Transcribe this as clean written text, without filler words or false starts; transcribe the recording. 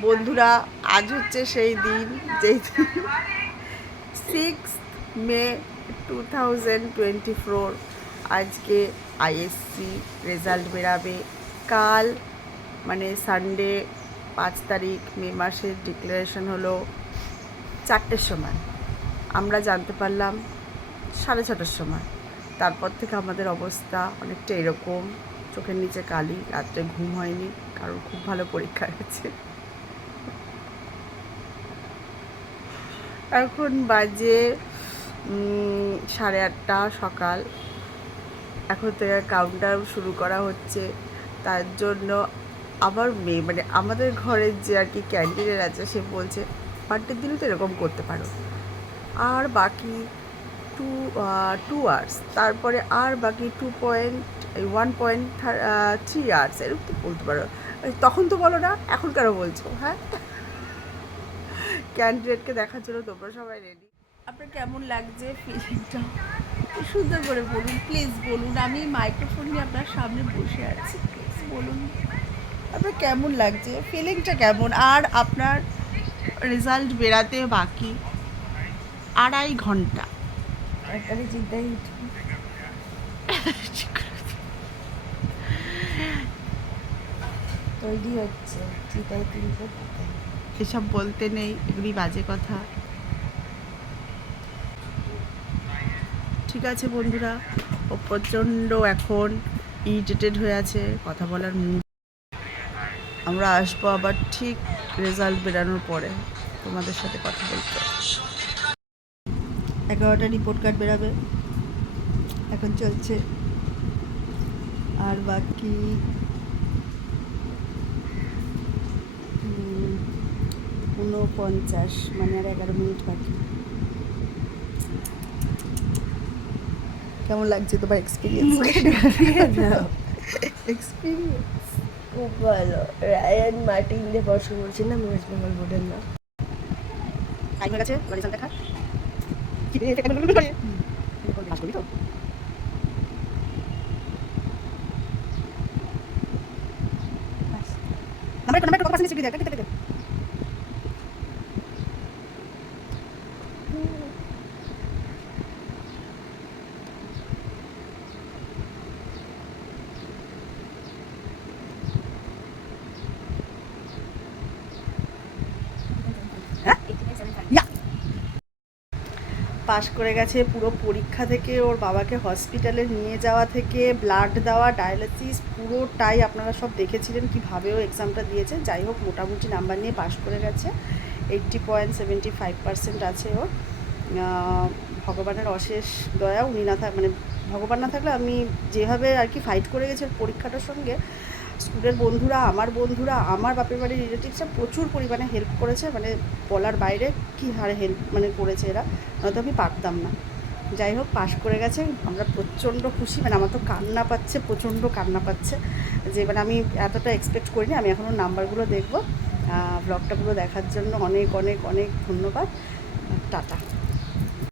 বন্ধুরা, আজ হচ্ছে সেই দিন যেই দিন 6 মে 2024 আজকে আইএসসি রেজাল্ট বেরাবে। কাল মানে সানডে 5 তারিখ মে মাসের ডিক্লারেশন হলো 4টের সময়। আমরা জানতে পারলাম 6:30টার সময়। তারপর থেকে আমাদের অবস্থা অনেকটা এরকম, চোখের নিচে কালি, রাত্রে ঘুম হয়নি, কারণ খুব ভালো পরীক্ষা হয়েছে। এখন বাজে 8:30 সকাল। এখন থেকে কাউন্টার শুরু করা হচ্ছে। তার জন্য আমার মেয়ে মানে আমাদের ঘরের যে আর কি ক্যান্টিনের আছে, সে বলছে বার্থডের দিনও তো এরকম করতে পারো, আর বাকি 2 আওয়ার্স, তারপরে আর বাকি 1.3 আওয়ার্স এরকম তো বলতে পারো। তখন তো বলো না, এখন কেন বলছো? হ্যাঁ, ক্যান্ডিডেটকে দেখার জন্য তোমরা সবাই রেডি। আপনার কেমন লাগছে ফিলিংটা? সুন্দর করে বলুন, প্লিজ বলুন। আমি মাইক্রোফোন নিয়ে আপনার সামনে বসে আছি, প্লিজ বলুন আপনার কেমন লাগছে, ফিলিংটা কেমন। আর আপনার রেজাল্ট বেরাতে বাকি 2.5 ঘন্টা। চিন্তাই তৈরি হচ্ছে, চিন্তাই তুলতে এসব বলতে নেই, এগুলি বাজে কথা। ঠিক আছে বন্ধুরা, ও প্রচণ্ড এখন ইরিটেটেড হয়ে আছে, কথা বলার মুড। আমরা আসবো আবার ঠিক রেজাল্ট বেরানোর পরে তোমাদের সাথে কথা বলতে। 11টা রিপোর্ট কার্ড বেরাবে, এখন চলছে। আর বাকি 49, মানে আর 11 মিনিট বাকি। কেমন লাগছে তোমার এক্সপিরিয়েন্স? এক্সপিরিয়েন্স খুব ভালো। রায়ান মার্টিন দিয়ে পড়াশোনা করছি না, ওয়েস্ট বেঙ্গল বোর্ডের না। টাইম হয়ে গেছে, রেজাল্ট দেখা। পাস করবি তো? নাম্বার কত পার্সেন্টেজ দেখ, দেখ। পাস করে গেছে। পুরো পরীক্ষা থেকে ওর বাবাকে হসপিটালে নিয়ে যাওয়া থেকে ব্লাড দেওয়া, ডায়ালিসিস, পুরোটাই আপনারা সব দেখেছিলেন কীভাবে ও এক্সামটা দিয়েছে। যাই হোক, মোটামুটি নাম্বার নিয়ে পাস করে গেছে। 80.75% আছে ওর। ভগবানের অশেষ দয়া, উনি না মানে ভগবান না থাকলে আমি যেভাবে আর কি ফাইট করে গেছি ওর পরীক্ষাটার সঙ্গে, স্কুলের বন্ধুরা, আমার বাপের বাড়ির রিলেটিভসরা প্রচুর পরিমাণে হেল্প করেছে, মানে বলার বাইরে কী হারে হেল্প মানে করেছে এরা, নয়তো আমি পারতাম না। যাই হোক, পাশ করে গেছে, আমরা প্রচণ্ড খুশি। মানে আমার তো কান্না পাচ্ছে, প্রচণ্ড কান্না পাচ্ছে, যে মানে আমি এতটা এক্সপেক্ট করিনি। আমি এখনও নাম্বারগুলো দেখবো। ব্লগটা পুরো দেখার জন্য অনেক অনেক অনেক ধন্যবাদ। টাটা।